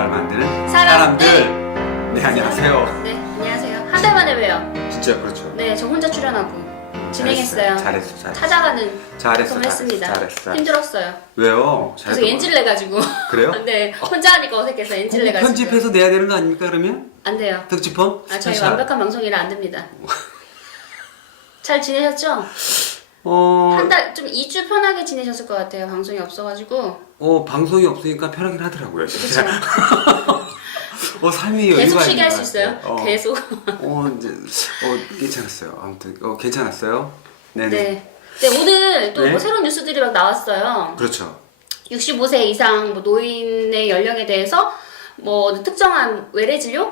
역할을 만드는 사람들. 네, 안녕하세요. 네, 안녕하세요. 한 달 만에 봬요. 진짜 그렇죠. 네, 저 혼자 출연하고 진행했어요. 잘했어. 찾아가는 잘했어. 작품을 했습니다. 잘했어. 힘들었어요. 왜요? 계속 엔질 내가지고. 그래요? 네, 혼자 하니까 어색해서 엔질 내가지고. 편집해서 내야 되는 거 아닙니까 그러면? 안 돼요. 특집폰? 아, 저희 스페셜. 완벽한 방송이라 안 됩니다. 잘 지내셨죠? 어, 한 달, 좀 2주 편하게 지내셨을 것 같아요. 방송이 없어가지고. 방송이 없으니까 편하긴 하더라고요. 그쵸. 진짜. 삶이 여유가 계속 쉬게 있는 할 것 수 있어요? 같아요. 계속. 이제, 괜찮았어요. 아무튼, 괜찮았어요. 네네. 네. 네, 오늘 또 네? 뭐 새로운 뉴스들이 막 나왔어요. 그렇죠. 65세 이상 뭐 노인의 연령에 대해서 뭐 특정한 외래 진료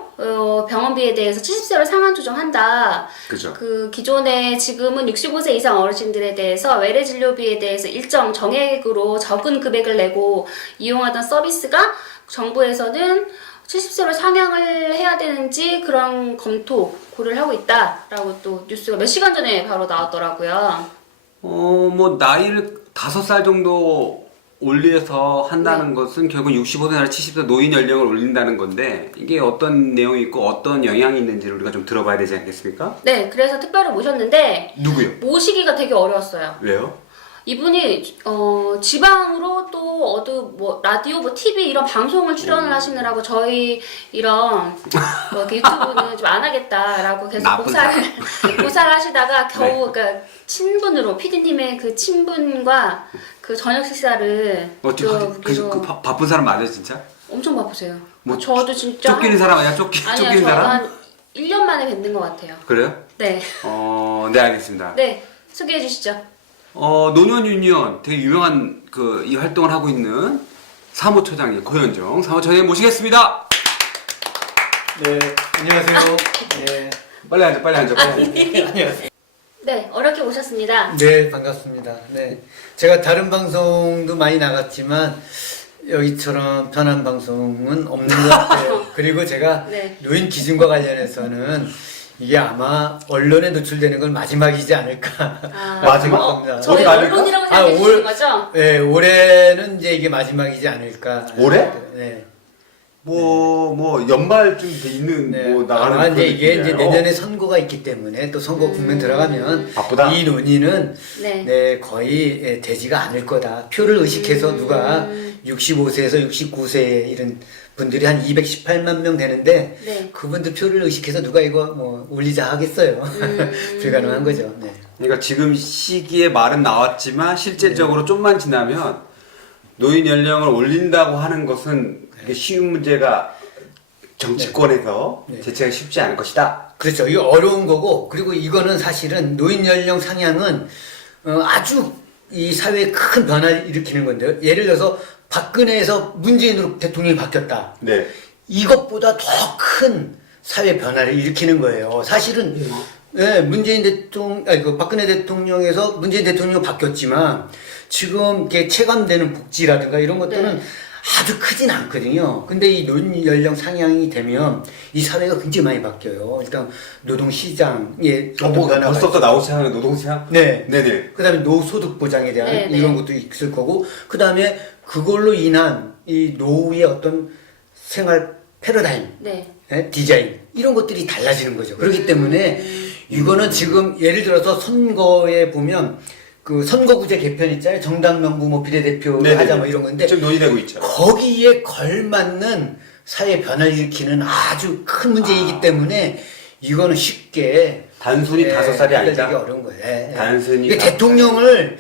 병원비에 대해서 70세로 상한 조정한다. 그죠. 그 기존에 지금은 65세 이상 어르신들에 대해서 외래 진료비에 대해서 일정 정액으로 적은 금액을 내고 이용하던 서비스가 정부에서는 70세로 상향을 해야 되는지 그런 고려를 하고 있다라고 또 뉴스가 몇 시간 전에 바로 나왔더라고요. 나이를 5살 정도 올려서 한다는 것은 결국 65세나 70세 노인 연령을 올린다는 건데 이게 어떤 내용이 있고 어떤 영향이 있는지를 우리가 좀 들어봐야 되지 않겠습니까? 네, 그래서 특별히 모셨는데 누구요? 모시기가 되게 어려웠어요. 왜요? 이분이 지방으로 또 뭐 라디오, 뭐 TV 이런 방송을 출연을 하시느라고 저희 이런 뭐 이렇게 유튜브는 좀 안 하겠다라고 계속 나쁜 고사를 하시다가 겨우 네. 그러니까 친분으로 PD님의 그 친분과 그 저녁 식사를 바쁜 사람 맞아요 진짜? 엄청 바쁘세요. 뭐 저도 진짜 쫓기는 사람 아니야? 아니요, 쫓기는 저 사람? 한 1년 만에 뵙는 것 같아요. 그래요? 네. 네 알겠습니다. 네, 소개해 주시죠. 노년 유니언 되게 유명한 이 활동을 하고 있는 사무처장님 고현정 사무처장님 모시겠습니다. 네, 안녕하세요. 네, 빨리 앉아. 안녕하세요. 네, 어렵게 오셨습니다. 네, 반갑습니다. 네, 제가 다른 방송도 많이 나갔지만 여기처럼 편한 방송은 없는 것 같아요. 그리고 제가 네. 노인 기준과 관련해서는 이게 아마 언론에 노출되는 건 마지막이지 않을까. 마지막? 겁니다. 저희 어디가 아닐까? 언론이라고 생각해 주시는 거죠? 네, 올해는 이제 이게 마지막이지 않을까. 올해? 네. 연말쯤 돼 있는 네. 나가는 아마 이제 그런 이게 이제 느낌이에요. 내년에 선거가 있기 때문에 또 선거 국면 들어가면 바쁘다. 이 논의는 네. 거의 되지가 않을 거다. 표를 의식해서 누가 65세에서 69세 이런 분들이 한 218만 명 되는데 네. 그분들 표를 의식해서 누가 이거 뭐 올리자 하겠어요. 불가능한 거죠. 네. 그러니까 지금 시기에 말은 나왔지만 실질적으로 좀만 지나면 노인 연령을 올린다고 하는 것은 그게 쉬운 문제가 정치권에서 네. 대체가 쉽지 않을 것이다. 그렇죠. 이거 어려운 거고, 그리고 이거는 사실은 노인 연령 상향은 아주 이 사회에 큰 변화를 일으키는 건데요. 예를 들어서 박근혜에서 문재인으로 대통령이 바뀌었다. 네. 이것보다 더 큰 사회 변화를 일으키는 거예요. 사실은 네, 박근혜 대통령에서 문재인 대통령이 바뀌었지만 지금 이렇게 체감되는 복지라든가 이런 것들은 네. 아주 크진 않거든요. 근데 이 노인 연령 상향이 되면 이 사회가 굉장히 많이 바뀌어요. 일단 노동 시장에 벌써부터 나오시는 노동시장? 네. 네네. 그다음에 노소득 보장에 대한 네, 네. 이런 것도 있을 거고, 그다음에 그걸로 인한 이 노후의 어떤 생활 패러다임, 네. 디자인 이런 것들이 달라지는 거죠. 그렇기 때문에 이거는 지금 예를 들어서 선거에 보면 그 선거구제 개편 있잖아요. 정당 명부 뭐 비례대표 네네네. 하자 뭐 이런 건데 지금 논의되고 있죠. 거기에 걸맞는 사회 변화를 일으키는 아주 큰 문제이기 때문에 이거는 쉽게 단순히 5살이 아니다. 해결되기 어려운 거예요. 단순히 이게 5살. 대통령을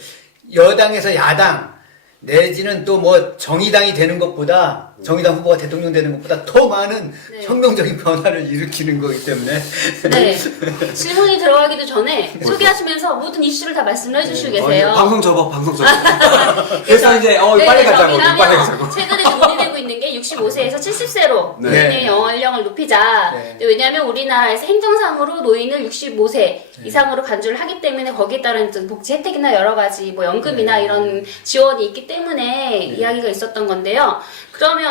여당에서 야당 내지는 또 뭐 정의당이 되는 것보다 정의당 후보가 대통령 되는 것보다 더 많은 네. 혁명적인 변화를 일으키는 거기 때문에 네. 질문이 들어가기도 전에 소개하시면서 모든 이슈를 다 말씀을 해주시고 계세요. 방송 접어. 그래서 이제 빨리 가자고. 정리를 빨리 하면 가자고. 최근에 논의되고 있는 게 65세에서 70세로 네. 노인의 연령을 높이자. 네. 근데 왜냐하면 우리나라에서 행정상으로 노인을 65세 이상으로 간주를 하기 때문에 거기에 따른 복지 혜택이나 여러 가지 뭐 연금이나 이런 지원이 있기 때문에 이야기가 있었던 건데요. 그러면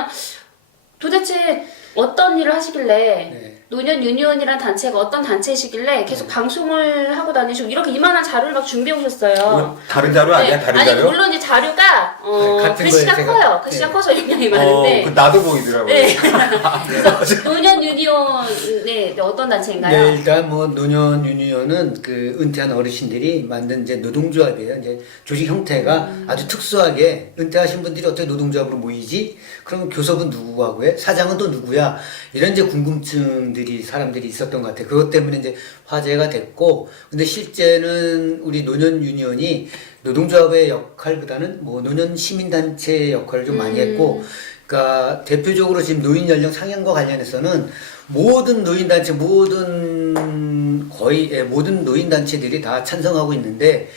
도대체 어떤 일을 하시길래 네. 노년 유니온이란 단체가 어떤 단체시길래 계속 방송을 하고 다니시고 이렇게 이만한 자료를 막 준비해 오셨어요. 이거 다른 자료 아니야? 다른 아니 자료? 물론 이제 자료가 같은 글씨가 거예요, 커요. 제가. 글씨가 네. 커서 영향이 많은데. 그 나도 보이더라고요. 네. 그래서 노년 유니온 네, 어떤 단체인가요? 네, 일단 뭐 노년 유니온은 그 은퇴한 어르신들이 만든 이제 노동조합이에요. 이제 조직 형태가 아주 특수하게 은퇴하신 분들이 어떻게 노동조합으로 모이지? 그럼 교섭은 누구하고 해? 사장은 또 누구야? 이런 이제 궁금증들이 사람들이 있었던 것 같아요. 그것 때문에 이제 화제가 됐고, 근데 실제는 우리 노년 유니온이 노동조합의 역할보다는 뭐 노년 시민단체의 역할을 좀 많이 했고, 그러니까 대표적으로 지금 노인 연령 상향과 관련해서는 모든 노인단체, 모든 노인단체들이 다 찬성하고 있는데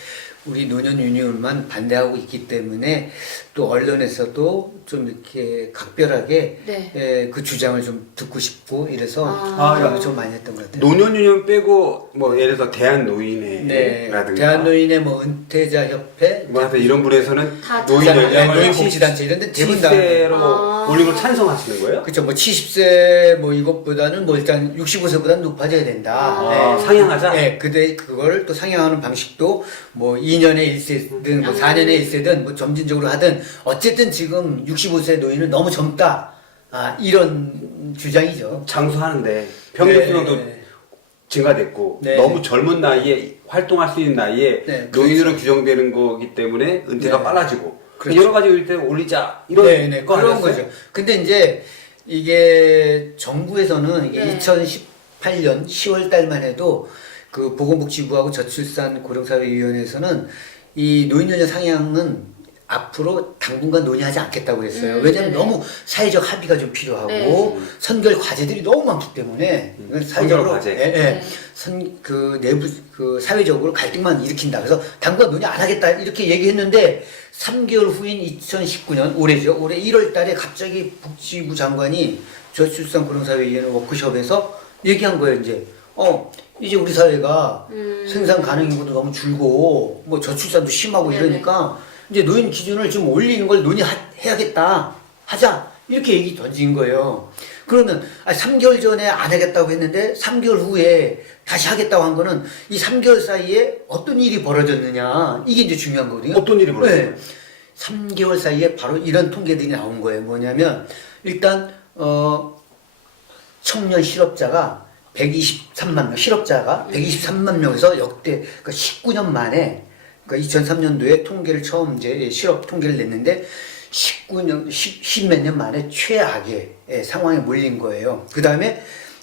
우리 노년 유니온만 반대하고 있기 때문에 또 언론에서도 좀 이렇게 각별하게 네. 그 주장을 좀 듣고 싶고 이래서 아, 좀 많이 했던 것 같아요. 노년 유니온 빼고 뭐 예를 들어 대한노인회라든가 대한노인의 뭐 은퇴자 협회, 뭐 하여튼 이런 분에서는 다 노인 찬성. 연령을 노인복지단체 이런 데 대부분 다 70세로 올리고 찬성하시는 거예요? 그렇죠. 뭐 70세 뭐 이것보다는 뭐 일단 65세보다는 높아져야 된다. 상향하자? 네, 그걸 또 상향하는 방식도 뭐 2년에 1세든 뭐 4년에 1세든 뭐 점진적으로 하든 어쨌든 지금 65세 노인은 너무 젊다. 이런 주장이죠. 장수하는데 평균 네. 수명도 증가됐고 네. 너무 젊은 나이에 활동할 수 있는 나이에 네, 노인으로 규정되는 거기 때문에 은퇴가 네. 빨라지고 그렇죠. 여러 가지 일때 올리자 이런 거 그런 아니었어요? 거죠. 근데 이제 이게 정부에서는 이게 네. 2018년 10월 달만 해도 그 보건복지부하고 저출산 고령사회위원회에서는 이 노인연령 상향은 앞으로 당분간 논의하지 않겠다고 했어요. 왜냐하면 네네. 너무 사회적 합의가 좀 필요하고 네. 선결 과제들이 너무 많기 때문에 이건 선결 과제. 예. 내부 사회적으로 갈등만 일으킨다. 그래서 당분간 논의 안 하겠다 이렇게 얘기했는데 3개월 후인 2019년 올해죠. 올해 1월 달에 갑자기 복지부 장관이 저출산 고령사회위원회 워크숍에서 얘기한 거예요. 이제 우리 사회가 생산 가능 인구도 너무 줄고 뭐 저출산도 심하고 네네. 이러니까 이제 노인 기준을 좀 올리는 걸 논의해야겠다. 하자. 이렇게 얘기 던진 거예요. 그러면 3개월 전에 안 하겠다고 했는데 3개월 후에 다시 하겠다고 한 거는 이 3개월 사이에 어떤 일이 벌어졌느냐. 이게 이제 중요한 거거든요. 어떤 일이 벌어졌어요? 3개월 사이에 바로 이런 통계들이 나온 거예요. 뭐냐면 일단 청년 실업자가 123만 명, 실업자가 123만 명에서 역대 그러니까 19년 만에 그러니까 2003년도에 통계를 처음 이제 실업 통계를 냈는데 19년 10몇 년 만에 최악의 상황에 몰린 거예요. 그다음에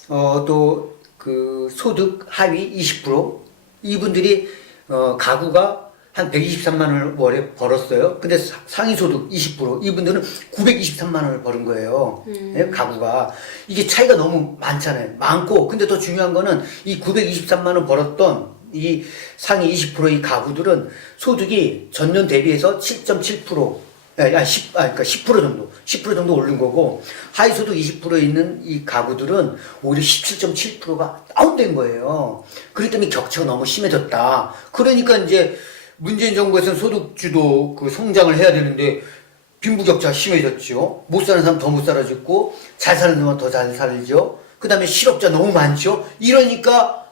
또 그 소득 하위 20% 이분들이 가구가 한 123만 원을 월에 벌었어요. 근데 상위 소득 20% 이분들은 923만 원을 버는 거예요. 가구가. 이게 차이가 너무 많잖아요. 많고 근데 더 중요한 거는 이 923만 원 벌었던 이 상위 20%의 가구들은 소득이 전년 대비해서 7.7% 그러니까 10% 정도, 10% 정도 오른 거고, 하위소득 20% 있는 이 가구들은 오히려 17.7%가 다운된 거예요. 그렇기 때문에 격차가 너무 심해졌다. 그러니까 이제 문재인 정부에서는 소득주도 그 성장을 해야 되는데, 빈부격차가 심해졌죠. 못 사는 사람 더 못 살아졌고, 잘 사는 사람은 더 잘 살죠. 그 다음에 실업자 너무 많죠. 이러니까,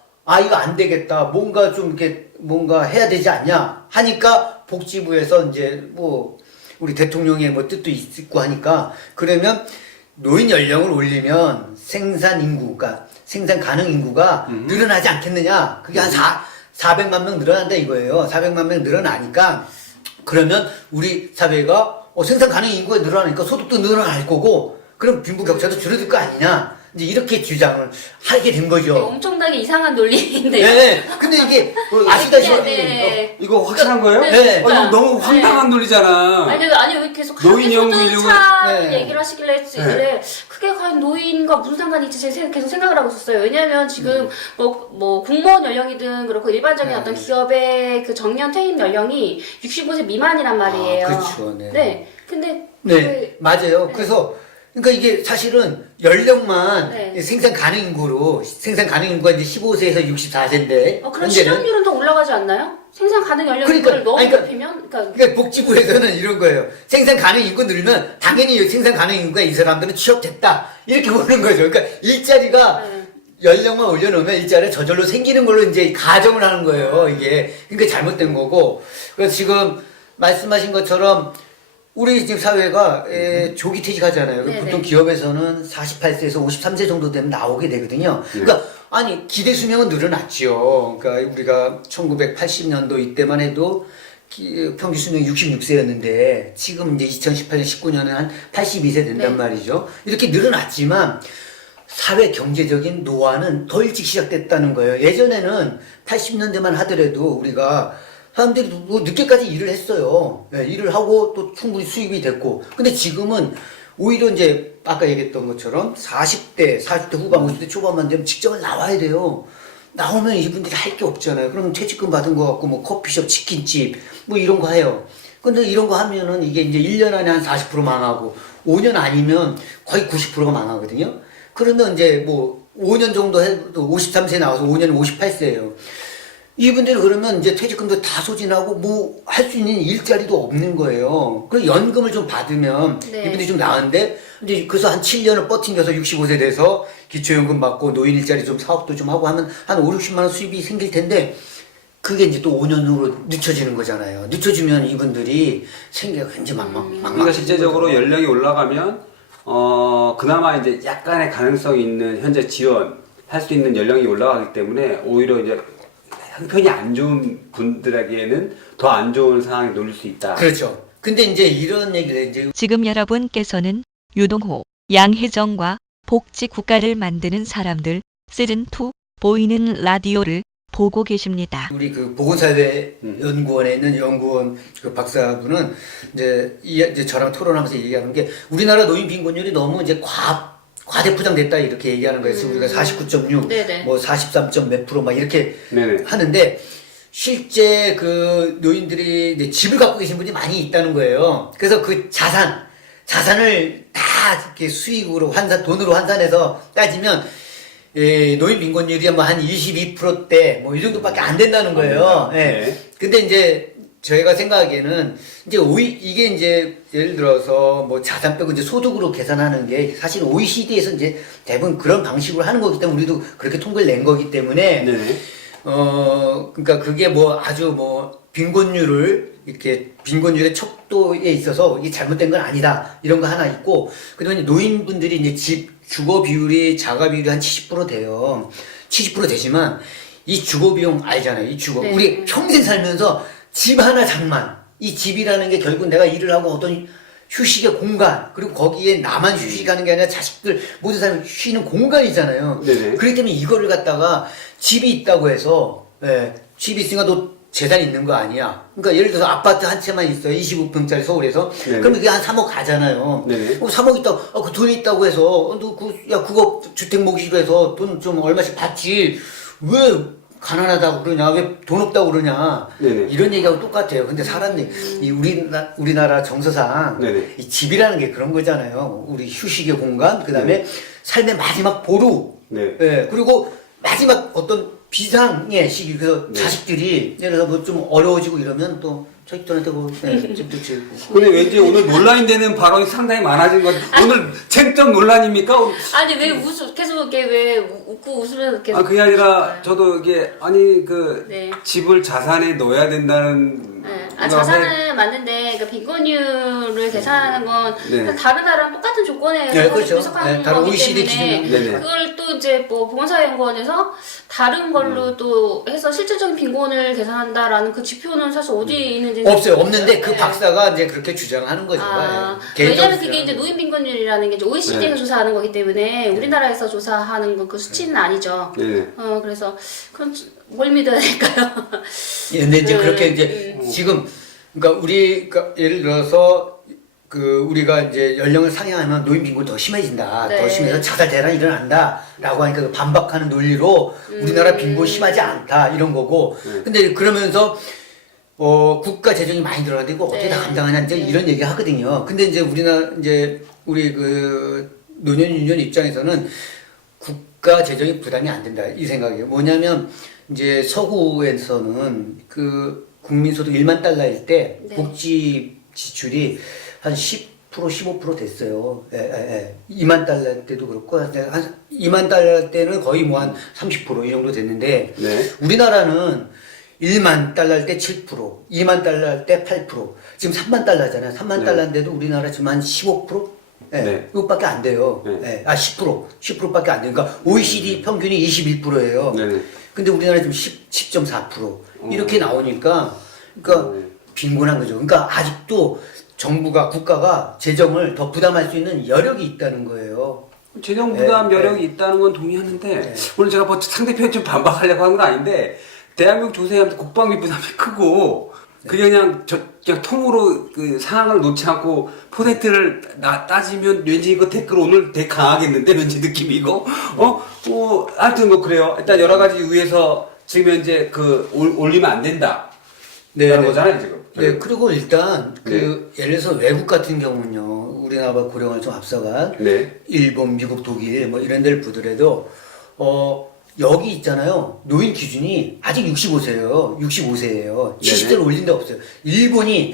이거 안 되겠다. 뭔가 좀 이렇게, 뭔가 해야 되지 않냐. 하니까, 복지부에서 이제 우리 대통령의 뜻도 있고 하니까 그러면 노인 연령을 올리면 생산 인구가 생산 가능 인구가 늘어나지 않겠느냐. 그게 한 400만 명 늘어난다 이거예요. 400만 명 늘어나니까 그러면 우리 사회가 생산 가능 인구가 늘어나니까 소득도 늘어날 거고 그럼 빈부격차도 줄어들 거 아니냐. 이제 이렇게 주장을 하게 된 거죠. 엄청나게 이상한 논리인데요. 네. 근데 이게 아시다시피 네. 이거 확실한 거예요? 네. 이거 너무 황당한 논리잖아. 아니 왜 계속 노인 연구 소득차 네. 얘기를 하시길래 그게 과연 노인과 무슨 상관이 있지 제가 계속 생각을 하고 있었어요. 왜냐하면 지금 뭐 공무원 연령이든 그렇고 일반적인 어떤 기업의 그 정년 퇴임 연령이 65세 미만이란 말이에요. 그렇죠. 네. 근데 네, 맞아요. 그래서 그러니까 이게 사실은 연령만 네. 생산 가능 인구가 이제 15세에서 64세인데 그럼 실업률은 더 올라가지 않나요? 생산 가능 연령을 너무 높이면 그러니까 복지부에서는 이런 거예요. 생산 가능 인구 늘면 당연히 생산 가능 인구가 이 사람들은 취업됐다 이렇게 보는 거죠. 그러니까 일자리가 연령만 올려놓으면 일자리가 저절로 생기는 걸로 이제 가정을 하는 거예요, 이게. 그러니까 잘못된 거고. 그래서 지금 말씀하신 것처럼 우리 지금 사회가 조기 퇴직하잖아요. 네네. 보통 기업에서는 48세에서 53세 정도 되면 나오게 되거든요. 그러니까 아니 기대 수명은 늘어났지요. 그러니까 우리가 1980년도 이때만 해도 평균 수명이 66세였는데 지금 이제 2018년 19년에 한 82세 된단 네. 말이죠. 이렇게 늘어났지만 사회 경제적인 노화는 더 일찍 시작됐다는 거예요. 예전에는 80년대만 하더라도 우리가 사람들이 뭐 늦게까지 일을 했어요. 예, 일을 하고 또 충분히 수입이 됐고. 근데 지금은 오히려 이제 아까 얘기했던 것처럼 40대 후반, 50대 초반만 되면 직장을 나와야 돼요. 나오면 이분들이 할 게 없잖아요. 그럼 퇴직금 받은 거 갖고 뭐 커피숍, 치킨집 뭐 이런 거 해요. 근데 이런 거 하면은 이게 이제 1년 안에 한 40% 망하고 5년 아니면 거의 90%가 망하거든요. 그러면 이제 뭐 5년 정도 해도 53세 나와서 5년은 58세예요. 이분들이 그러면 이제 퇴직금도 다 소진하고 뭐 할 수 있는 일자리도 없는 거예요. 그래서 연금을 좀 받으면 네. 이분들이 좀 나은데 이제 그래서 한 7년을 버티면서 65세 돼서 기초연금 받고 노인 일자리 좀 사업도 좀 하고 하면 한 5, 60만 원 수입이 생길 텐데 그게 이제 또 5년으로 늦춰지는 거잖아요. 늦춰지면 이분들이 생계가 굉장히 그러니까 실제적으로 연령이 올라가면 그나마 이제 약간의 가능성이 있는 현재 지원할 수 있는 연령이 올라가기 때문에 오히려 이제 형편이 안 좋은 분들에게는 더 안 좋은 상황에 놓일 수 있다. 그렇죠. 근데 이제 이런 얘기를 이제 지금 여러분께서는 유동호, 양혜정과 복지 국가를 만드는 사람들 시즌2 보이는 라디오를 보고 계십니다. 우리 그 보건사회연구원에 있는 연구원 그 박사분은 이제 저랑 토론하면서 얘기하는 게 우리나라 노인 빈곤율이 너무 이제 과대포장됐다 이렇게 얘기하는 거예요. 그래서 우리가 49.6, 네네. 뭐 43점 몇 프로 막 이렇게 네네. 하는데 실제 그 노인들이 이제 집을 갖고 계신 분이 많이 있다는 거예요. 그래서 그 자산을 다 이렇게 수익으로 돈으로 환산해서 따지면 노인 빈곤율이 뭐 한 22%대 뭐 이 정도밖에 안 된다는 거예요. 예. 네. 근데 이제 저희가 생각하기에는 이제 이게 이제 예를 들어서 뭐 자산 빼고 이제 소득으로 계산하는 게 사실 OECD에서 이제 대부분 그런 방식으로 하는 거기 때문에 우리도 그렇게 통계를 낸 거기 때문에 네네. 그러니까 그게 뭐 아주 뭐 빈곤율의 척도에 있어서 이게 잘못된 건 아니다 이런 거 하나 있고 그다음에 노인분들이 이제 주거 비율이 자가 비율이 한 70% 돼요. 70% 되지만 이 주거 비용 알잖아요. 이 주거 네. 우리 평생 살면서 집 하나 장만 이 집이라는 게 결국 내가 일을 하고 어떤 휴식의 공간 그리고 거기에 나만 휴식하는 게 아니라 자식들 모든 사람이 쉬는 공간이잖아요. 네네. 그렇기 때문에 이거를 갖다가 집이 있다고 해서 집이 있으니까 너 재산 있는 거 아니야. 그러니까 예를 들어서 아파트 한 채만 있어요. 25평짜리 서울에서. 네네. 그럼 그게 한 3억 가잖아요. 네네. 3억 있다고 그 돈이 있다고 해서 그거 주택 모기로 해서 돈 좀 얼마씩 받지. 왜 가난하다고 그러냐? 왜 돈 없다고 그러냐? 네네. 이런 얘기하고 똑같아요. 근데 사람들이 이 우리나라 정서상 네네. 이 집이라는 게 그런 거잖아요. 우리 휴식의 공간, 그다음에 네. 삶의 마지막 보루. 네. 예, 그리고 마지막 어떤 비상의 시기, 그래서 네. 자식들이, 예를 들어서 뭐 좀 어려워지고 이러면 또 자식들한테 뭐, 집도 지고. 근데 왠지 오늘 논란이 되는 발언이 상당히 많아진 것 같아요. 오늘 쟁점 논란입니까? 아니 왜 계속 이렇게 왜 웃고 웃으면서 계속 그게 아니라 저도 이게 네. 집을 자산에 넣어야 된다는 네. 거가 자산은 맞는데 그 빈곤율을 계산하는 건 네. 다른 나라랑 똑같은 조건에 네, 그렇죠. 분석하는 네, 다른 거기 OECD 때문에 기준으로. 네네. 그걸 또 이제 뭐 보건사회연구원에서 다른 걸로 또 해서 실질적인 빈곤을 계산한다라는 그 지표는 사실 어디 있는지 없는데 그 박사가 이제 그렇게 주장하는 거죠. 왜냐면 그게 이제 노인 빈곤율이라는 게 이제 OECD에서 네. 조사하는 거기 때문에 우리나라에서 조사하는 그 수치는 아니죠. 네네. 그래서 그럼 뭘 믿어야 될까요? 근데 이제 그렇게 이제 지금, 그러니까 예를 들어서 우리가 이제 연령을 상향하면 노인 빈곤이 더 심해진다. 네. 더 심해서 자살 대란이 일어난다. 라고 하니까 그 반박하는 논리로 우리나라 빈곤 심하지 않다. 이런 거고. 근데 그러면서 국가 재정이 많이 들어가는데 이거 어떻게 다 감당하냐 이제 이런 얘기 하거든요. 근데 이제 우리 노년 유년 입장에서는 국가 재정이 부담이 안 된다 이 생각이에요. 뭐냐면 이제 서구에서는 그 국민소득 1만 달러일 때 네. 복지 지출이 한 10% 15% 됐어요. 2만 달러 때도 그렇고, 한 2만 달러 때는 거의 뭐 한 30% 이 정도 됐는데, 네. 우리나라는 1만 달러 때 7%, 2만 달러 때 8%, 지금 3만 달러잖아요. 3만 네. 달러인데도 우리나라 지금 한 15%? 네. 그것밖에 안 돼요. 네. 10%밖에 안 돼요. 그러니까 OECD 평균이 21%예요. 네네. 근데 우리나라 지금 10.4% 이렇게 나오니까, 그러니까 빈곤한 거죠. 그러니까 아직도 정부가, 국가가 재정을 더 부담할 수 있는 여력이 있다는 거예요. 재정 부담 네, 여력이 있다는 건 동의하는데 오늘 제가 뭐 상대편에 좀 반박하려고 한 건 아닌데 대한민국 조세하면서 국방비 부담이 크고 그냥 통으로 그 상황을 놓지 않고 퍼센트를 따지면 왠지 이거 댓글 오늘 되게 강하겠는데 왠지 느낌이고 하여튼 뭐 그래요. 일단 여러 가지 위해서 지금 현재 그 올리면 안 된다. 라는 거잖아요 지금. 네, 그리고 일단 네. 예를 들어서 외국 같은 경우는요, 우리나라가 고령을 좀 앞서간 네. 일본, 미국, 독일 뭐 이런 데를 보더라도 여기 있잖아요. 노인 기준이 아직 65세예요. 65세예요. 70세로 올린 데 없어요. 일본이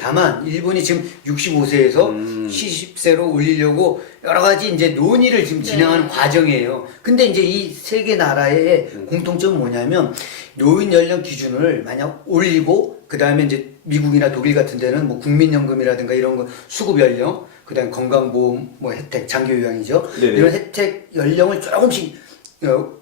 지금 65세에서 70세로 올리려고 여러 가지 이제 논의를 지금 진행하는 과정이에요. 근데 이제 이 세 개 나라의 공통점은 뭐냐면 노인 연령 기준을 만약 올리고 그다음에 이제 미국이나 독일 같은 데는 뭐 국민연금이라든가 이런 거 수급 연령, 그다음에 건강보험 뭐 혜택, 장기 요양이죠. 네네. 이런 혜택 연령을 조금씩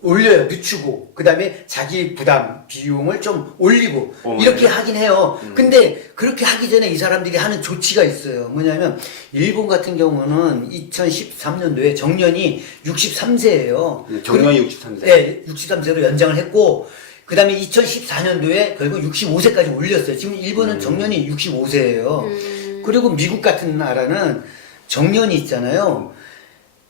올려요. 늦추고 그다음에 자기 부담 비용을 좀 올리고 이렇게 네. 하긴 해요. 근데 그렇게 하기 전에 이 사람들이 하는 조치가 있어요. 뭐냐면 일본 같은 경우는 2013년도에 정년이 63세예요. 정년이 63세. 네, 63세로 연장을 했고 그다음에 2014년도에 결국 65세까지 올렸어요. 지금 일본은 정년이 65세예요. 그리고 미국 같은 나라는 정년이 있잖아요.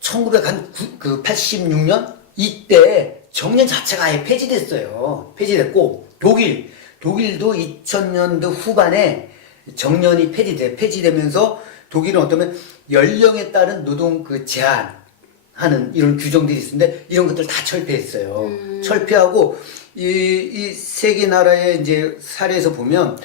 1986년 이때 정년 자체가 아예 폐지됐어요. 폐지됐고 독일도 2000년도 후반에 정년이 폐지되면서 독일은 어떠면 연령에 따른 노동 그 제한하는 이런 규정들이 있는데 이런 것들 다 철폐했어요. 철폐하고 이 세 개 나라의 이제 사례에서 보면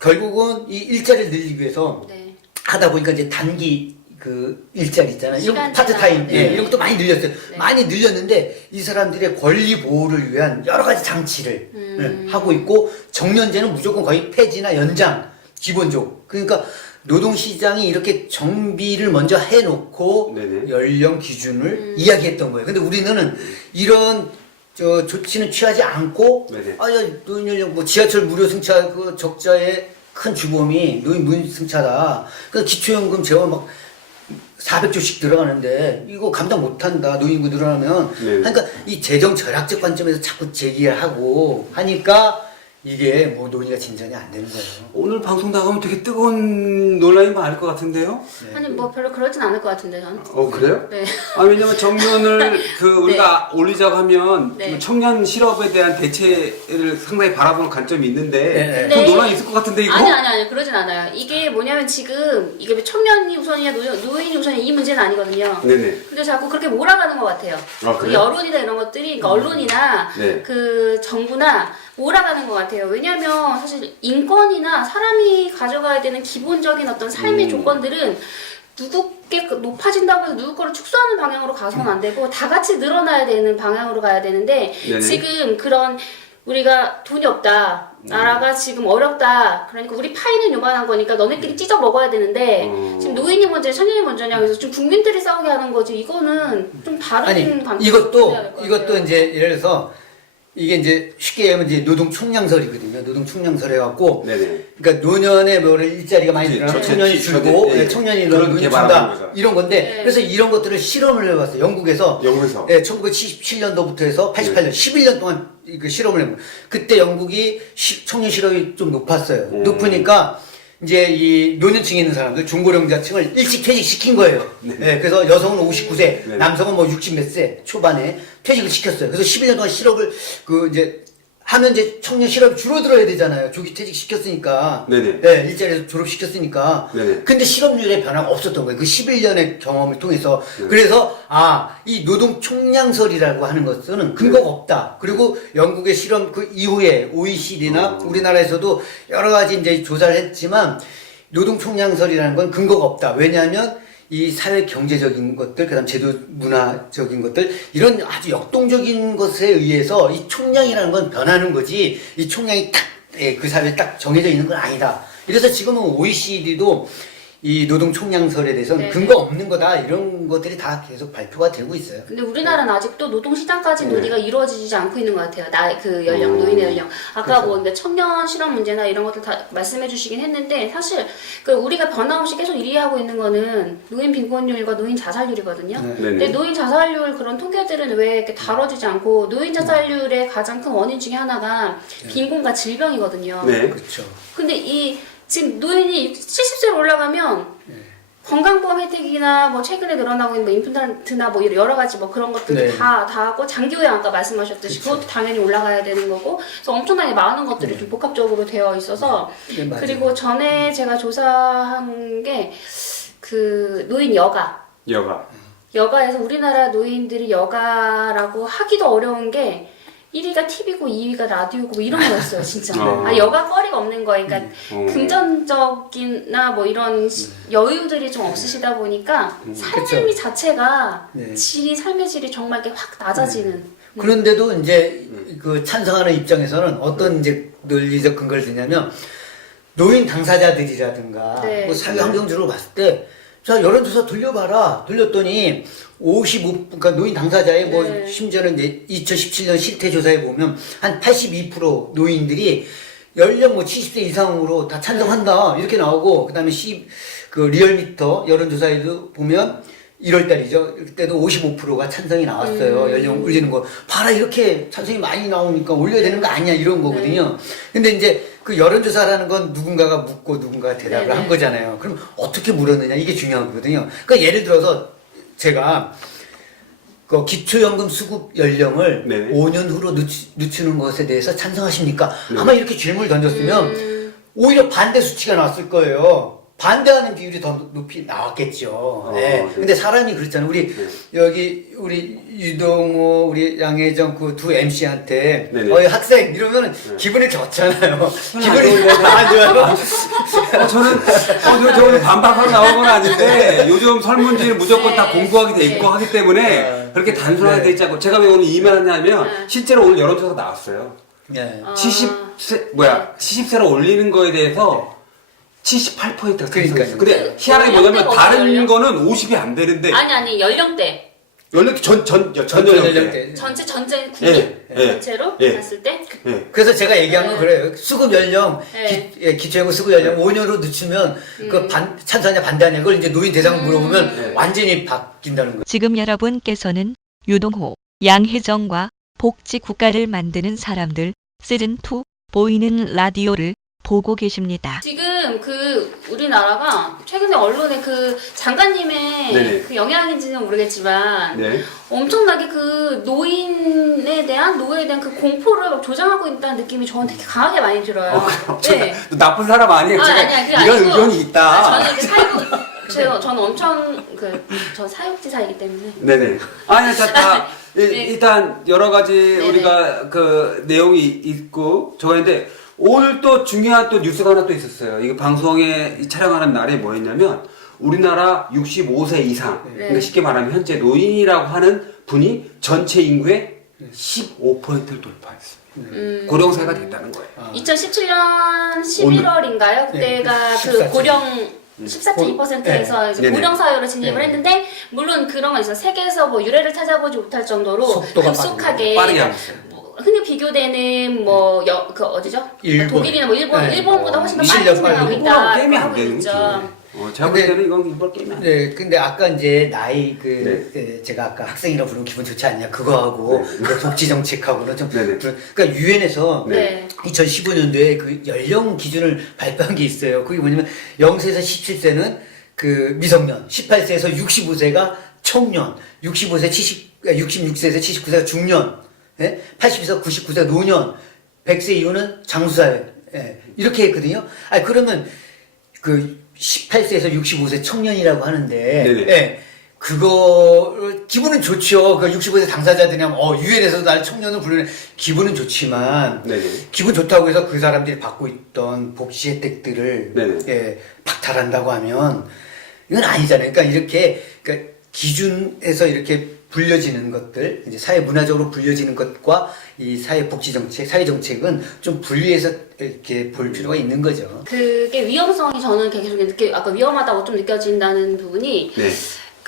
결국은 이 일자리를 늘리기 위해서 네. 하다 보니까 이제 단기 그 일자리 있잖아요. 이런 시간제나, 파트타임, 네. 이런 것도 많이 늘렸어요. 네. 많이 늘렸는데 이 사람들의 권리 보호를 위한 여러 가지 장치를 하고 있고 정년제는 무조건 거의 폐지나 연장 기본적으로. 그러니까 노동시장이 이렇게 정비를 먼저 해놓고 네네. 연령 기준을 이야기했던 거예요. 근데 우리는 이런 조치는 취하지 않고 네네. 노인 연령 뭐 지하철 무료 승차 그 적자의 큰 주범이 노인 무료 승차다. 그 기초연금 재원 막 400조씩 들어가는데 이거 감당 못한다. 노인구 늘어나면. 네. 그러니까 이 재정 절약적 관점에서 자꾸 제기를 하고 하니까 이게 뭐 논의가 진전이 안 되는 거예요. 오늘 방송 나가면 되게 뜨거운 논란이 많을 것 같은데요? 아니 뭐 별로 그러진 않을 것 같은데 전. 그래요? 네. 왜냐면 정년을 우리가 올리자고 하면 네. 청년 실업에 대한 대체를 상당히 바라보는 관점이 있는데 네. 그 네. 논란이 있을 것 같은데 이거? 아니 그러진 않아요. 이게 뭐냐면 지금 이게 청년이 우선이냐 노인이 우선이냐 이 문제는 아니거든요. 네네. 근데 자꾸 그렇게 몰아가는 것 같아요. 아, 그 그래요? 여론이나 이런 것들이 그러니까 언론이나 네. 그 정부나 몰아가는 것 같아요. 왜냐하면 사실 인권이나 사람이 가져가야 되는 기본적인 어떤 삶의 조건들은 누구께 높아진다고 해서 누구 거를 축소하는 방향으로 가서는 안 되고 다 같이 늘어나야 되는 방향으로 가야 되는데 네네. 지금 그런 우리가 돈이 없다. 나라가 지금 어렵다. 그러니까 우리 파이는 요만한 거니까 너네끼리 찢어 먹어야 되는데 지금 노인이 먼저 청년이 먼저냐 그래서 좀 국민들이 싸우게 하는 거지. 이거는 좀 다른 아니 관점으로 이것도 해야 될것 같아요. 이제 예를 들어서 이게 이제 쉽게 얘기하면 이제 노동 총량설이거든요. 노동 총량설 해갖고 네네. 그러니까 노년에 뭐 일자리가 많이 그치, 늘어나면 저- 청년이 저- 줄고 예, 예. 청년이 그런 노인이 개발하는 준다 거죠. 이런 건데 네. 그래서 이런 것들을 실험을 해봤어요. 영국에서 1977년도부터 해서 88년 11년 동안 그 실험을 해본 그때 영국이 청년 실업이 좀 높았어요. 높으니까 이제 이 노년층에 있는 사람들 중고령자층을 일찍 퇴직시킨 거예요. 네, 그래서 여성은 59세, 네. 남성은 뭐 60 몇 세 초반에 퇴직을 시켰어요. 그래서 11년 동안 실업을 이제 하면 이제 청년 실업이 줄어들어야 되잖아요. 조기 퇴직 시켰으니까. 네네. 네, 일자리에서 졸업시켰으니까. 네네. 근데 실업률에 변화가 없었던 거예요. 그 11년의 경험을 통해서. 그래서, 이 노동 총량설이라고 하는 것은 근거가 없다. 그리고 영국의 실험 그 이후에 OECD나 우리나라에서도 여러 가지 이제 조사를 했지만, 노동 총량설이라는 건 근거가 없다. 왜냐하면 이 사회 경제적인 것들, 그다음 제도 문화적인 것들, 이런 아주 역동적인 것에 의해서 이 총량이라는 건 변하는 거지, 이 총량이 딱 그 사회에 딱 정해져 있는 건 아니다. 이래서 지금은 OECD도 이 노동 총량설에 대해서는 네. 근거 없는 거다, 이런 것들이 다 계속 발표가 되고 있어요. 근데 우리나라는 아직도 노동시장까지 네. 논의가 이루어지지 않고 있는 것 같아요. 그 연령, 노인의 연령. 아까 그렇죠. 뭐 근데 청년 실업 문제나 이런 것들 다 말씀해 주시긴 했는데, 사실 그 우리가 변함없이 계속 1위 하고 있는 거는 노인 빈곤율과 노인 자살률이거든요. 네. 근데 네네. 노인 자살률 그런 통계들은 왜 이렇게 다뤄지지 않고, 노인 자살률의 가장 큰 원인 중에 하나가 빈곤과 질병이거든요. 네. 그렇죠. 근데 지금 노인이 70세로 올라가면 건강보험 혜택이나 뭐 최근에 늘어나고 있는 뭐 임플란트나 뭐 여러 가지 뭐 그런 것들도 네. 다 하고, 장기요양 아까 말씀하셨듯이 그쵸. 그것도 당연히 올라가야 되는 거고, 그래서 엄청나게 많은 것들이 좀 복합적으로 되어 있어서. 네, 맞아요. 그리고 전에 제가 조사한 게 그 노인 여가에서 우리나라 노인들이 여가라고 하기도 어려운 게 1위가 TV고 2위가 라디오고 뭐 이런 거였어요, 진짜. 여가 거리가 없는 거예요. 그러니까 금전적이나 뭐 이런 여유들이 좀 없으시다 보니까 삶이 그쵸. 자체가 네. 삶의 질이 정말 이렇게 확 낮아지는. 그런데도 이제 그 찬성하는 입장에서는 어떤 이제 논리적 근거를 드냐면, 노인 당사자들이라든가 네. 뭐 사회 환경적으로 봤을 때, 자, 여론조사 돌려봐라. 돌렸더니 그러니까 노인 당사자의 뭐 네. 심지어는 이제 2017년 실태조사에 보면 한 82% 노인들이 연령 뭐 70세 이상으로 다 찬성한다, 이렇게 나오고, 그다음에 그 리얼미터 여론조사에도 보면 1월 달이죠. 그때도 55%가 찬성이 나왔어요. 연령 올리는 거. 봐라, 이렇게 찬성이 많이 나오니까 올려야 되는 거 아니야, 이런 거거든요. 근데 이제 그 여론조사라는 건 누군가가 묻고 누군가가 대답을 네네. 한 거잖아요. 그럼 어떻게 물었느냐, 이게 중요하거든요. 그러니까 예를 들어서 제가 그 기초연금 수급 연령을 네. 5년 후로 늦추는 것에 대해서 찬성하십니까? 아마 이렇게 질문을 던졌으면 오히려 반대 수치가 나왔을 거예요. 반대하는 비율이 더 높이 나왔겠죠. 네. 근데 사람이 그렇잖아요. 우리 유동호, 우리 양혜정 그 두 MC한테 네네. 학생 이러면 기분이 좋잖아요. 안 기분이 안 좋아요. 저는 반박하고 나온 건 아닌데, 요즘 설문지를 무조건 네. 다 공부하게 돼 있고 네. 하기 때문에 그렇게 단순하게 돼 있지 않고, 제가 왜 오늘 이메일하냐면 실제로 오늘 여론조사가 나왔어요. 네. 70세로 올리는 거에 대해서 78%가 찬성했어요. 그러니까요. 근데 희한하게 뭐냐면 연령대가 다른 어때요? 거는 50이 안 되는데, 아니, 연령대. 연령 전 연령대. 전체 국민 예, 예, 전체로 예. 봤을 때. 예. 그래서 제가 얘기한 건 네. 그래요. 수급 연령, 네. 기초연금 수급 연령 5년으로 늦추면 그 찬성하냐 반대하냐, 그걸 이제 노인 대상 물어보면 네. 완전히 바뀐다는 거예요. 지금 여러분께서는 유동호, 양혜정과 복지 국가를 만드는 사람들 시즌2 보이는 라디오를 보고 계십니다. 지금 우리나라가 최근에 언론에 그 장관님의 네네. 그 영향인지는 모르겠지만 네. 엄청나게 그 노인에 대한 그 공포를 막 조장하고 있다는 느낌이 저는 되게 강하게 많이 들어요. 네. 나쁜 사람 아니에요. 제가 아니야, 그게 이런 아니고, 의견이 있다. 저는 이렇게 저는 엄청 저 사육지사이기 때문에. 네네. 아니, 네. 일단 여러 가지 네네. 우리가 그 내용이 있고 저거 했는데, 오늘 또 중요한 또 뉴스가 하나 또 있었어요. 이거 방송에 촬영하는 날에 뭐였냐면, 우리나라 65세 이상, 그러니까 쉽게 말하면 현재 노인이라고 하는 분이 전체 인구의 15%를 돌파했습니다. 고령사회가 됐다는 거예요. 2017년 11월인가요? 그때가 네, 그 14.2%. 고령 14.2%에서 이제 네네. 고령 사회로 진입을 네. 했는데, 물론 그런 건 있어. 세계에서 뭐 유례를 찾아보지 못할 정도로 속도가 급속하게 빠르게 하고 있어요. 뭐 흔히 비교되는 그 어디죠? 일본. 독일이나 뭐 네. 일본보다 훨씬 더 빨리 20년 진행하고 빨리. 있다. 일본하고 게임이 안 하고 되는 있죠. 거지. 제가 볼 근데- 때는 이건 일본 게임이 안 돼. 네, 근데 아까 이제 나이 제가 아까 학생이라 부르면 기분 좋지 않냐, 그거하고 그 복지 정책하고는 좀 네네. 그러니까 유엔에서 네. 2015년도에 그 연령 기준을 발표한 게 있어요. 그게 뭐냐면 0세에서 17세는 그 미성년, 18세에서 65세가 청년, 66세에서 79세가 중년, 80에서 99세가 노년, 100세 이후는 장수사회, 이렇게 했거든요. 그러면 그 18세에서 65세 청년이라고 하는데, 네네. 그거 기분은 좋죠. 그 65세 당사자들이 하면 유엔에서도 날 청년을 부르는 기분은 좋지만, 네네. 기분 좋다고 해서 그 사람들이 받고 있던 복지 혜택들을 네네. 박탈한다고 하면 이건 아니잖아요. 그러니까 이렇게 그러니까 기준에서 이렇게 불려지는 것들, 이제 사회 문화적으로 불려지는 것과 이 사회 복지 정책, 사회 정책은 좀 분리해서 이렇게 볼 필요가 있는 거죠. 그게 위험성이 저는 계속 아까 위험하다고 좀 느껴진다는 부분이 네.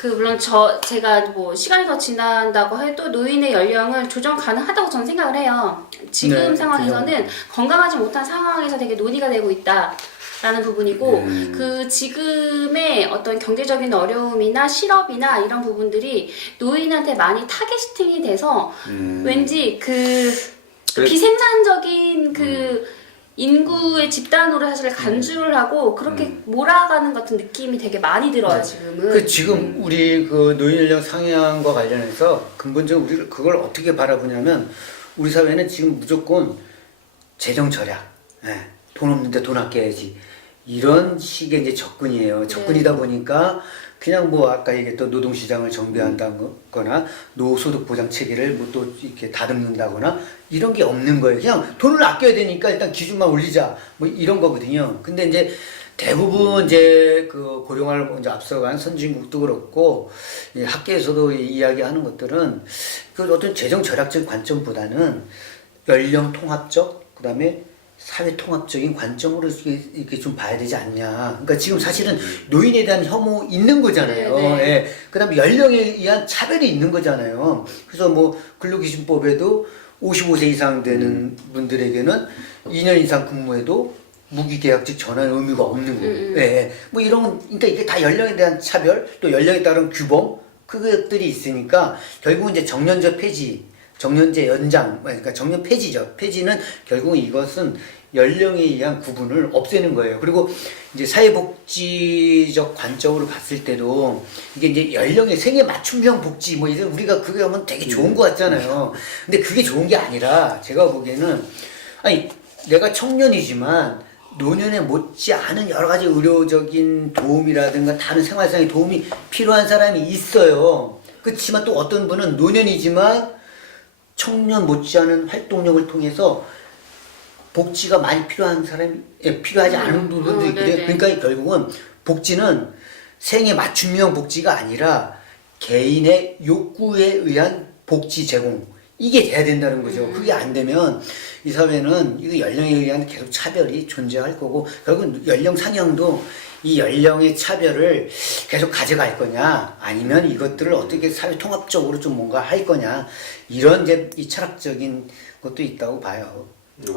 물론 제가 뭐 시간이 더 지난다고 해도 노인의 연령을 조정 가능하다고 저는 생각을 해요. 지금 네, 상황에서는 건강하지 못한 상황에서 되게 논의가 되고 있다. 라는 부분이고 그 지금의 어떤 경제적인 어려움이나 실업이나 이런 부분들이 노인한테 많이 타겟팅이 돼서 왠지 그래- 비생산적인 인구의 집단으로 사실 간주를 하고 그렇게 몰아가는 같은 느낌이 되게 많이 들어요 지금은. 지금 우리 그 노인 연령 상향과 관련해서 근본적으로 우리가 그걸 어떻게 바라보냐면 우리 사회는 지금 무조건 재정 절약, 돈 없는데 돈 아껴야지. 이런 식의 이제 접근이에요. 접근이다 보니까 그냥 뭐 아까 얘기했던 노동시장을 정비한다거나 노소득 보장 체계를 뭐 또 이렇게 다듬는다거나 이런 게 없는 거예요. 그냥 돈을 아껴야 되니까 일단 기준만 올리자 뭐 이런 거거든요. 근데 이제 대부분 이제 그 고령화를 먼저 앞서간 선진국도 그렇고 학계에서도 이야기하는 것들은 그 어떤 재정 절약적 관점보다는 연령 통합적 그다음에 사회 통합적인 관점으로 이렇게 좀 봐야 되지 않냐. 그러니까 지금 사실은 노인에 대한 혐오 있는 거잖아요. 네, 네. 예. 그다음에 연령에 의한 차별이 있는 거잖아요. 그래서 뭐 근로기준법에도 55세 이상 되는 분들에게는 2년 이상 근무해도 무기계약직 전환 의무가 없는 거고. 예. 뭐 이런 건 그러니까 이게 다 연령에 대한 차별, 또 연령에 따른 규범 그것들이 있으니까 결국은 이제 정년제 폐지. 정년제 연장, 그러니까 정년 폐지죠. 폐지는 결국은 이것은 연령에 의한 구분을 없애는 거예요. 그리고 이제 사회복지적 관점으로 봤을 때도 이게 이제 연령의 생애 맞춤형 복지 뭐 이런 우리가 그게 하면 되게 좋은 것 같잖아요. 근데 그게 좋은 게 아니라 제가 보기에는 아니 내가 청년이지만 노년에 못지 않은 여러 가지 의료적인 도움이라든가 다른 생활상의 도움이 필요한 사람이 있어요. 그렇지만 또 어떤 분은 노년이지만 청년 못지않은 활동력을 통해서 복지가 많이 필요한 사람이 필요하지 않은 부분도 있거든요. 그러니까 결국은 복지는 생애 맞춤형 복지가 아니라 개인의 욕구에 의한 복지 제공 이게 돼야 된다는 거죠. 그게 안 되면 이 사회는 이거 연령에 의한 계속 차별이 존재할 거고 결국은 연령 상향도 이 연령의 차별을 계속 가져갈 거냐 아니면 이것들을 어떻게 사회 통합적으로 좀 뭔가 할 거냐 이런 이제 이 철학적인 것도 있다고 봐요. 네.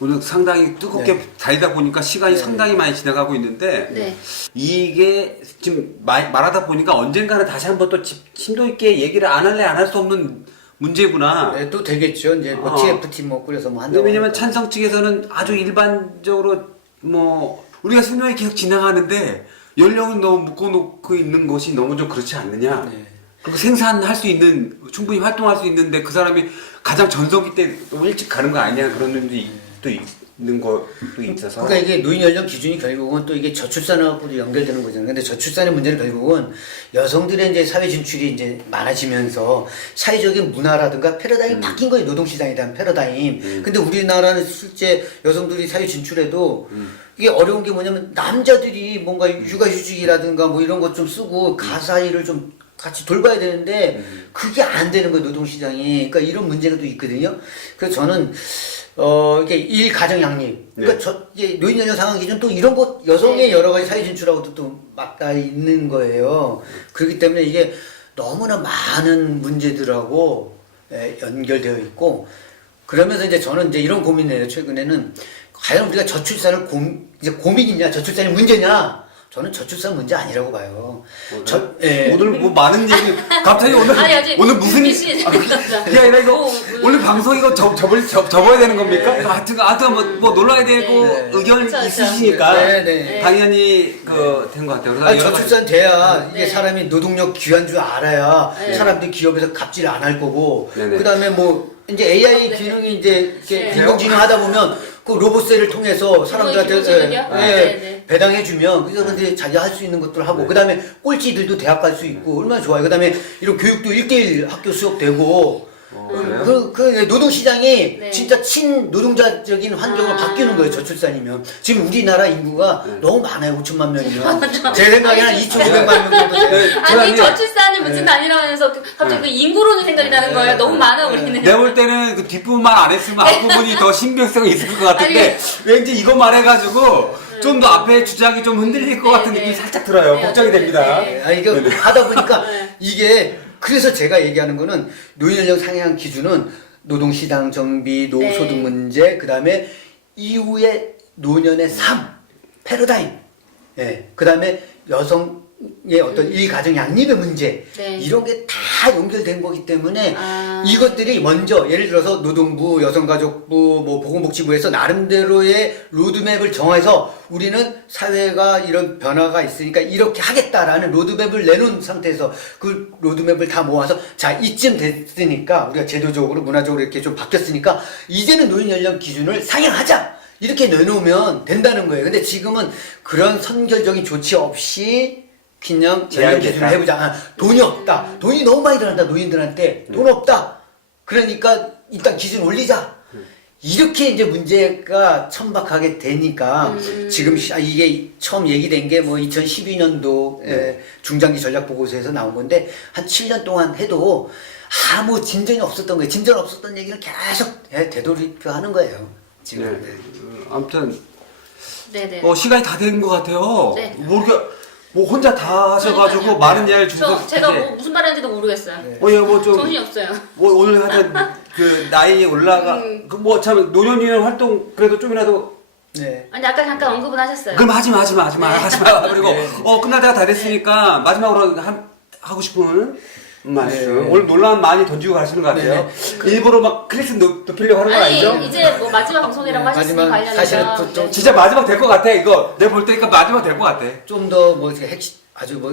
오늘 상당히 뜨겁게 네. 달리다 보니까 시간이 네. 상당히 많이 지나가고 있는데 네. 이게 지금 말하다 보니까 언젠가는 다시 한번 또 심도 있게 얘기를 안 할 수 없는 문제구나. 네, 또 되겠죠. 이제 뭐 TFT 뭐 꾸려서 뭐 한다고. 왜냐면 찬성 측에서는 아주 일반적으로 뭐 우리가 수명이 계속 지나가는데 연령은 너무 묶어놓고 있는 것이 너무 좀 그렇지 않느냐. 네. 그리고 생산할 수 있는 충분히 활동할 수 있는데 그 사람이 가장 전성기 때 너무 일찍 가는 거 아니냐 그런 면도 있는 것도 있어서. 그러니까 이게 노인 연령 기준이 결국은 또 이게 저출산하고도 연결되는 거잖아요. 근데 저출산의 문제는 결국은 여성들의 이제 사회 진출이 이제 많아지면서 사회적인 문화라든가 패러다임이 바뀐 거예요. 노동시장에 대한 패러다임. 근데 우리나라는 실제 여성들이 사회 진출해도 이게 어려운 게 뭐냐면 남자들이 뭔가 육아휴직이라든가 뭐 이런 것 좀 쓰고 가사 일을 좀 같이 돌봐야 되는데 그게 안 되는 거예요. 노동시장이. 그러니까 이런 문제가 또 있거든요. 그래서 저는 이게 일 가정 양립. 그러니까 이게 노인 연령 상황 기준 또 이런 것 여성의 여러 가지 사회 진출하고도 또 맞닿아 있는 거예요. 그렇기 때문에 이게 너무나 많은 문제들하고 연결되어 있고 그러면서 이제 저는 이제 이런 고민을 해요. 최근에는 과연 우리가 저출산을 이제 고민이냐, 저출산이 문제냐? 저는 저출산 문제 아니라고 봐요. 오늘 뭐 많은 얘기 갑자기 오늘 오늘 무슨 그게 아니라 이거 오늘 방송 이거 접어야 되는 겁니까? 하여튼 뭐 놀라야 되고 의견 있으시니까 당연히 된 것 같아요. 아니, 저출산 돼야 이게 사람이 노동력 귀한 줄 알아야 사람들이 기업에서 갑질 안 할 거고 그 다음에 뭐 이제 AI 기능이 이제 이렇게 인공지능 하다 보면 그 로봇셀을 통해서 사람들한테 배당해주면 그래서 이제 자기가 할 수 있는 것들을 하고 그 다음에 꼴찌들도 대학 갈 수 있고 얼마나 좋아요. 그 다음에 이런 교육도 1:1 학교 수업 되고 그래요? 그 노동시장이 네. 진짜 친노동자적인 환경으로 바뀌는 거예요, 저출산이면. 지금 우리나라 인구가 너무 많아요, 5천만 명이면. 제 생각에는 한 2,900만 명 정도 돼요. 아니 저출산이 문제는 아니라면서 갑자기 그 인구론이 생각이 나는 거예요. 너무 많아 우리는. 내가 볼 때는 그 뒷부분만 안 했으면 앞부분이 더 신빙성이 있을 것 같은데 왠지 이것만 해가지고 좀 더 앞에 주장이 좀 흔들릴 것 같은 느낌이 살짝 들어요. 걱정이 됩니다. 아니, 이거 하다 보니까 이게, 그래서 제가 얘기하는 거는 노인연령 상향 기준은 노동시장 정비, 노소득 문제, 그 다음에 이후에 노년의 삶, 패러다임, 그 다음에 여성의 어떤 일가정 양립의 문제, 이런 게 다 연결된 거기 때문에 이것들이 먼저 예를 들어서 노동부, 여성가족부, 뭐 보건복지부에서 나름대로의 로드맵을 정해서 우리는 사회가 이런 변화가 있으니까 이렇게 하겠다라는 로드맵을 내놓은 상태에서 그 로드맵을 다 모아서 자, 이쯤 됐으니까 우리가 제도적으로 문화적으로 이렇게 좀 바뀌었으니까 이제는 노인 연령 기준을 상향하자, 이렇게 내놓으면 된다는 거예요. 근데 지금은 그런 선결적인 조치 없이 그냥 연령 기준을 해보자. 돈이 없다. 돈이 너무 많이 들어간다. 노인들한테 돈 없다. 그러니까 일단 기준 올리자. 이렇게 이제 문제가 천박하게 되니까 지금 이게 처음 얘기된 게 뭐 2012년도 중장기 전략 보고서에서 나온 건데 한 7년 동안 해도 아무 진전이 없었던 거예요. 진전 없었던 얘기를 계속 되돌이표하는 거예요. 지금. 아무튼 네네. 시간이 다 된 것 같아요. 네. 뭐 이렇게 뭐 혼자 다 하셔가지고 많은 이야기를 주셔서 제가 뭐 무슨 말하는지도 모르겠어요. 뭐좀 정신이 없어요. 뭐 오늘 하여튼 그 나이 올라가 그 뭐 참 노년위원 활동 그래도 좀이라도 네. 아니 아까 잠깐 언급은 하셨어요. 그럼 하지 마. 그리고 끝날 때가 다 됐으니까 마지막으로 하고 싶은 말씀. 오늘 논란 많이 던지고 가시는 것 같아요. 일부러 막 클래스 높이려고 하는 거 아니 아니죠? 이제 뭐 마지막 방송이라고 하셨으니 마지막 사실은 관련해서 좀 진짜 마지막 될 것 같아. 이거 내가 볼 때니까 마지막 될 것 같아. 좀 더 뭐 핵심 아주 뭐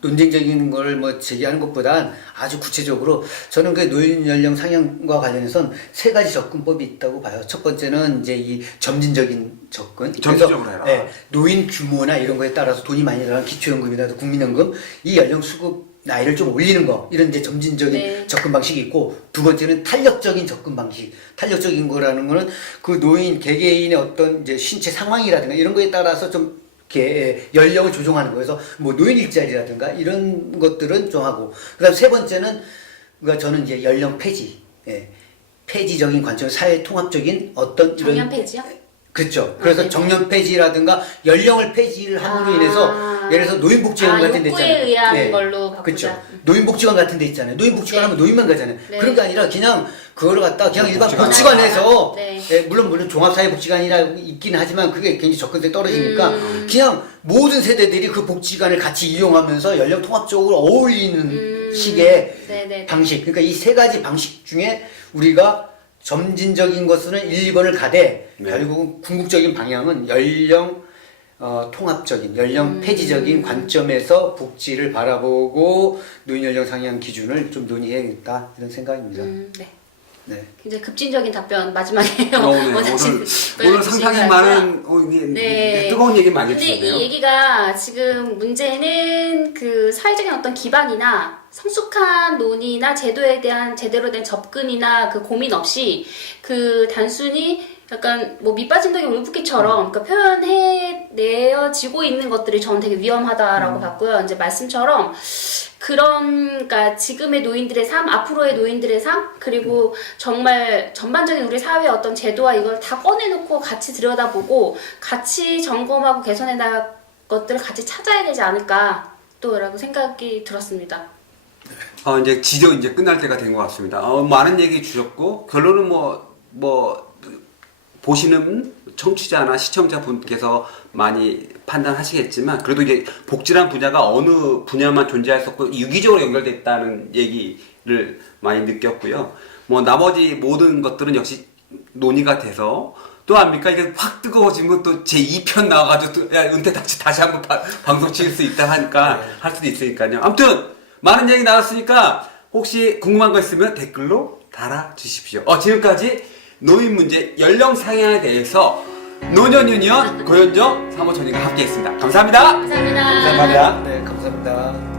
논쟁적인 걸 뭐 제기하는 것보단 아주 구체적으로 저는 그 노인 연령 상향과 관련해서는 세 가지 접근법이 있다고 봐요. 첫 번째는 이제 이 점진적인 접근. 점진적으로 해라. 노인 규모나 이런 거에 따라서 돈이 많이 들어간 기초연금이나 국민연금 이 연령 수급 나이를 좀 올리는 거, 이런 이제 점진적인 접근 방식이 있고, 두 번째는 탄력적인 접근 방식. 탄력적인 거라는 거는 그 노인 개개인의 어떤 이제 신체 상황이라든가 이런 거에 따라서 좀 이렇게 연령을 조정하는 거예요. 그래서 뭐 노인 일자리라든가 이런 것들은 좀 하고, 그다음 세 번째는 그러니까 저는 이제 연령 폐지, 폐지적인 관점, 사회 통합적인 어떤 이런 정년 폐지요? 그렇죠. 그래서 정년 폐지라든가 연령을 폐지를 함으로 인해서 예를 들어서 노인복지관 같은 데 있잖아요. 욕구에 의한 걸로 바꾸자. 그렇죠. 노인복지관 같은 데 있잖아요. 노인복지관 하면 노인만 가잖아요. 그런 게 아니라 그냥 그거를 갖다 그냥 일반 복지관에서 물론 종합사회복지관이라 있긴 하지만 그게 굉장히 접근성이 떨어지니까 그냥 모든 세대들이 그 복지관을 같이 이용하면서 연령 통합적으로 어울리는 식의 방식. 그러니까 이 세 가지 방식 중에 우리가 점진적인 것은 1, 2번을 가되 결국은 궁극적인 방향은 연령 통합적인, 연령 폐지적인 관점에서 복지를 바라보고 노인 연령 상향 기준을 좀 논의해야겠다, 이런 생각입니다. 네. 굉장히 급진적인 답변 마지막이에요. 오늘 상당히 많은 뜨거운 얘기 많이 근데 해주셨네요. 이 얘기가 지금 문제는 그 사회적인 어떤 기반이나 성숙한 논의나 제도에 대한 제대로 된 접근이나 그 고민 없이 그 단순히 약간 뭐 밑빠진 덕에 울붓기처럼 그러니까 표현해내어지고 있는 것들이 저는 되게 위험하다라고 봤고요. 이제 말씀처럼 그러니까 지금의 노인들의 삶, 앞으로의 노인들의 삶, 그리고 정말 전반적인 우리 사회의 어떤 제도와 이걸 다 꺼내놓고 같이 들여다보고 같이 점검하고 개선해 나갈 것들을 같이 찾아야 되지 않을까 또라고 생각이 들었습니다. 이제 지저 이제 끝날 때가 된 것 같습니다. 많은 얘기 주셨고 결론은 뭐 보시는 청취자나 시청자 분께서 많이 판단하시겠지만 그래도 이제 복지란 분야가 어느 분야만 존재했었고 유기적으로 연결돼 있다는 얘기를 많이 느꼈고요. 뭐 나머지 모든 것들은 역시 논의가 돼서 또 압니까? 이게 확 뜨거워지면 또 제 2편 나와가지고 또 은퇴 다시 한번 방송 찍을 수 있다 하니까 할 수도 있으니까요. 아무튼 많은 얘기 나왔으니까 혹시 궁금한 거 있으면 댓글로 달아주십시오. 지금까지 노인 문제 연령 상향에 대해서 노년유니언 고현정 사무총리가 함께했습니다. 감사합니다. 감사합니다. 감사합니다. 네, 감사합니다.